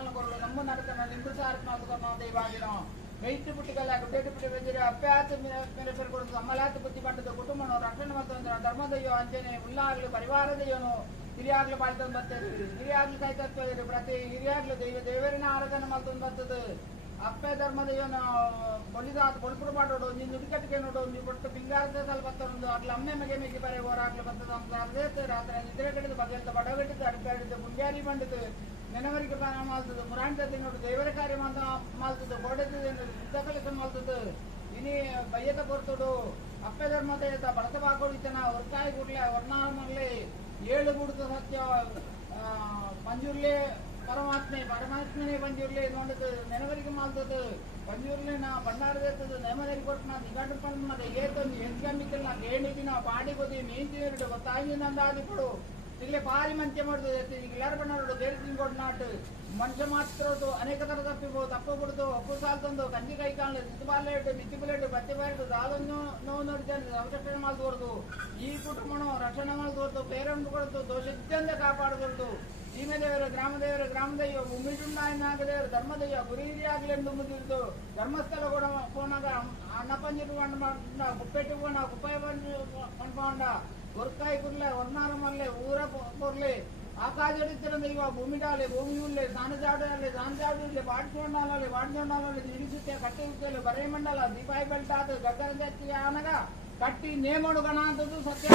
ಪಾಲನ ಕೊರಡು ನಮ್ಮ ನಡಕನ ನಿಂಬು ಸಾರತ್ನ ದೈವಾಗಿನೋ ಮೈತ್ರಿ ಪುಟ್ಟಿಗಲ್ಲ ಗುಡ್ಡೆಟ್ಟು ಪುಟ್ಟಿ ಬೆಂದಿರಿ ಅಪ್ಯಾತ ಮೆರೆಪೆರು ಕೊಡುದು ಅಮ್ಮಲಾತ ಬುದ್ಧಿ ಪಂಡದ ಕುಟುಂಬನೋ ರಕ್ಷಣೆ ಮತ್ತು ಧರ್ಮದಯ್ಯೋ ಅಂಜನೆ ಉಲ್ಲಾಗ್ಲಿ ಪರಿವಾರದಯ್ಯೋನು ಹಿರಿಯಾಗ್ಲು ಬಾಳ್ತಂದು ಬರ್ತದೆ ಹಿರಿಯಾಗ್ಲು ಕೈತತ್ವ ಪ್ರತಿ ಹಿರಿಯಾಗ್ಲು ದೇವರಿನ ಆರಾಧನೆ ಮಾಡ್ತಂದು ಬರ್ತದೆ ಅಪ್ಪೆ ಧರ್ಮದಯ್ಯೋನು ಬೊಲಿದಾದ ಬೊಳ್ಪುಡು ಮಾಡೋಡು ನೀನು ನುಡಿಕಟ್ಟಿಗೆ ನೋಡು ನೀವು ಕೊಟ್ಟು ಪಿಂಗಾರದ ಸಲ ಬರ್ತೊಂದು ಆಗ್ಲು ಅಮ್ಮೆ ಮಗೆ ಮಿಗಿ ಬರೆ ಹೋರಾಗ್ಲು ಬರ್ತದ ಅಂತ ಅರ್ಧೇ ರಾತ್ರಿ ನಿದ್ರೆ ಕಡಿದು ಬಗೆಂತ ಬಡಗಟ್ಟಿದ್ದು ಅಡ್ಕಾಡಿದ್ದು ಮುಂಜಾರಿ ಬಂಡಿದ್ದು ನೆನವರಿಗೆ ಮಾಡ್ತದೆ ಮುರಾಂಟ ತಿನ್ನೋಡು ದೇವರ ಕಾರ್ಯ ಮಾಡ್ತದೆ ಗೋಡೆದು ಯುದ್ಧ ಕಲಿಸ ಮಾಡ್ತದೆ ಇನಿ ಬಯ್ಯತ ಕೊರ್ತುಡು ಅಪ್ಪೆ ಧರ್ಮದ ಬಳತ ಬಾಕೋಡಿತನ ಹೊರ್ಕಾಯಿ ಕೂಡ್ಲೆ ವರ್ಣಾಮಲ್ಲಿ 7 ಗುಡ್ದು ಸತ್ಯ ಪಂಜುರ್ಲೆ ಪರಮಾತ್ಮನೇ ಪಂಜುರ್ಲೆ ನೋಡಿದ್ದು ನೆನವರಿಗೆ ಮಾಡ್ತದೆ ಪಂಜುರ್ಲೆ ನಾ ಭಂಡಾರದೇತದ ನೆಮ್ಮದಿ ಕೊಟ್ಟು ನಾ ನಿಗಂಡು ಪಂದ ಏತಂದು ಎಂತ್ಕಂಬಿಕ್ಕಿಲ್ಲ ನಾ ಏಣಿದಿನ ಪಾಡಿ ಗೊತ್ತಿ ಮೇಂತಿರು ಗೊತ್ತಾಗಿ ನಂದಾದಿ ಕೊಡು ಇಲ್ಲಿ ಭಾರಿ ಮಂಚೆ ಮಾಡುದು ಎಲ್ಲಾರು ಬಣ್ಣರು ದೇವ್ರ ತಿನ್ಕೊಡ್ ನಾಟು ಮನುಷ್ಯ ಮಾತ್ರ ಅನೇಕ ತರ ತಪ್ಪು ಬಿಡುದು ಒಪ್ಪು ಸಾಲ್ ತಂದು ಕಂಜಿ ಕೈ ಕಾಣಲು ಸಿದ್ಧಬಾಲೇಟು ಮಿತ್ತಿಬುಲೇಟು ಬತ್ತಿ ಬಾಯಿಟ್ಟು ಅದನ್ನು ನೋವು ನೋಡಿದ್ದೇನೆ ಸಂರಕ್ಷಣೆ ಮಾಡಿದವರದು ಈ ಕುಟುಂಬನು ರಕ್ಷಣೆ ಮಾಡಿದವರದು ಪೇರೆಂಟು ಕೊಡದು ದೋಷಿದ್ದಂತೆ ಕಾಪಾಡದವರದು ಸೀಮೆ ದೇವರು ಗ್ರಾಮದಯ್ಯೋ ಉಮ್ಮಿಟುಂಡಾಯನಾಗದೇವರು ಧರ್ಮದಯ್ಯ ಗುರಿ ಹಿರಿಯಾಗ್ಲೆಂದು ಮುಗಿದು ಧರ್ಮಸ್ಥಳ ಕೂಡ ಪೋನಾಗ ಅಣ್ಣ ಪಂಜಿಟ್ಟು ಕುಪ್ಪೆಟ್ಟು ಕುಪ್ಪಾಯ ಪಂಡ ಹೊರ್ಕಾಯಿ ಕುರ್ಲೆ ಹೊರ್ನಾರ ಮಲ್ಲೆ ಊರ ಕೊರ್ಲೆ ಆಕಾಶಡಿತ್ತಿರಂದ ಇವ ಭೂಮಿ ಡಾಲೆ ಭೂಮಿ ಉಳ್ಳೆ ಸಾನಜಾಡು ವಾಡ್ಜೊಂಡಾಲೆ ಇಡಿಸುತ್ತೆ ಕಟ್ಟಿ ಉತ್ತಲೆ ಬರೇ ಮಂಡಲ ದೀಪಾಯಿ ಬೆಲ್ಟಾದ ಗಗ್ಗರ ಜಾತಿ ಆನಗ ಕಟ್ಟಿ ನೇಮಡು ಗಣ ಅಂತದ್ದು ಸತ್ಯ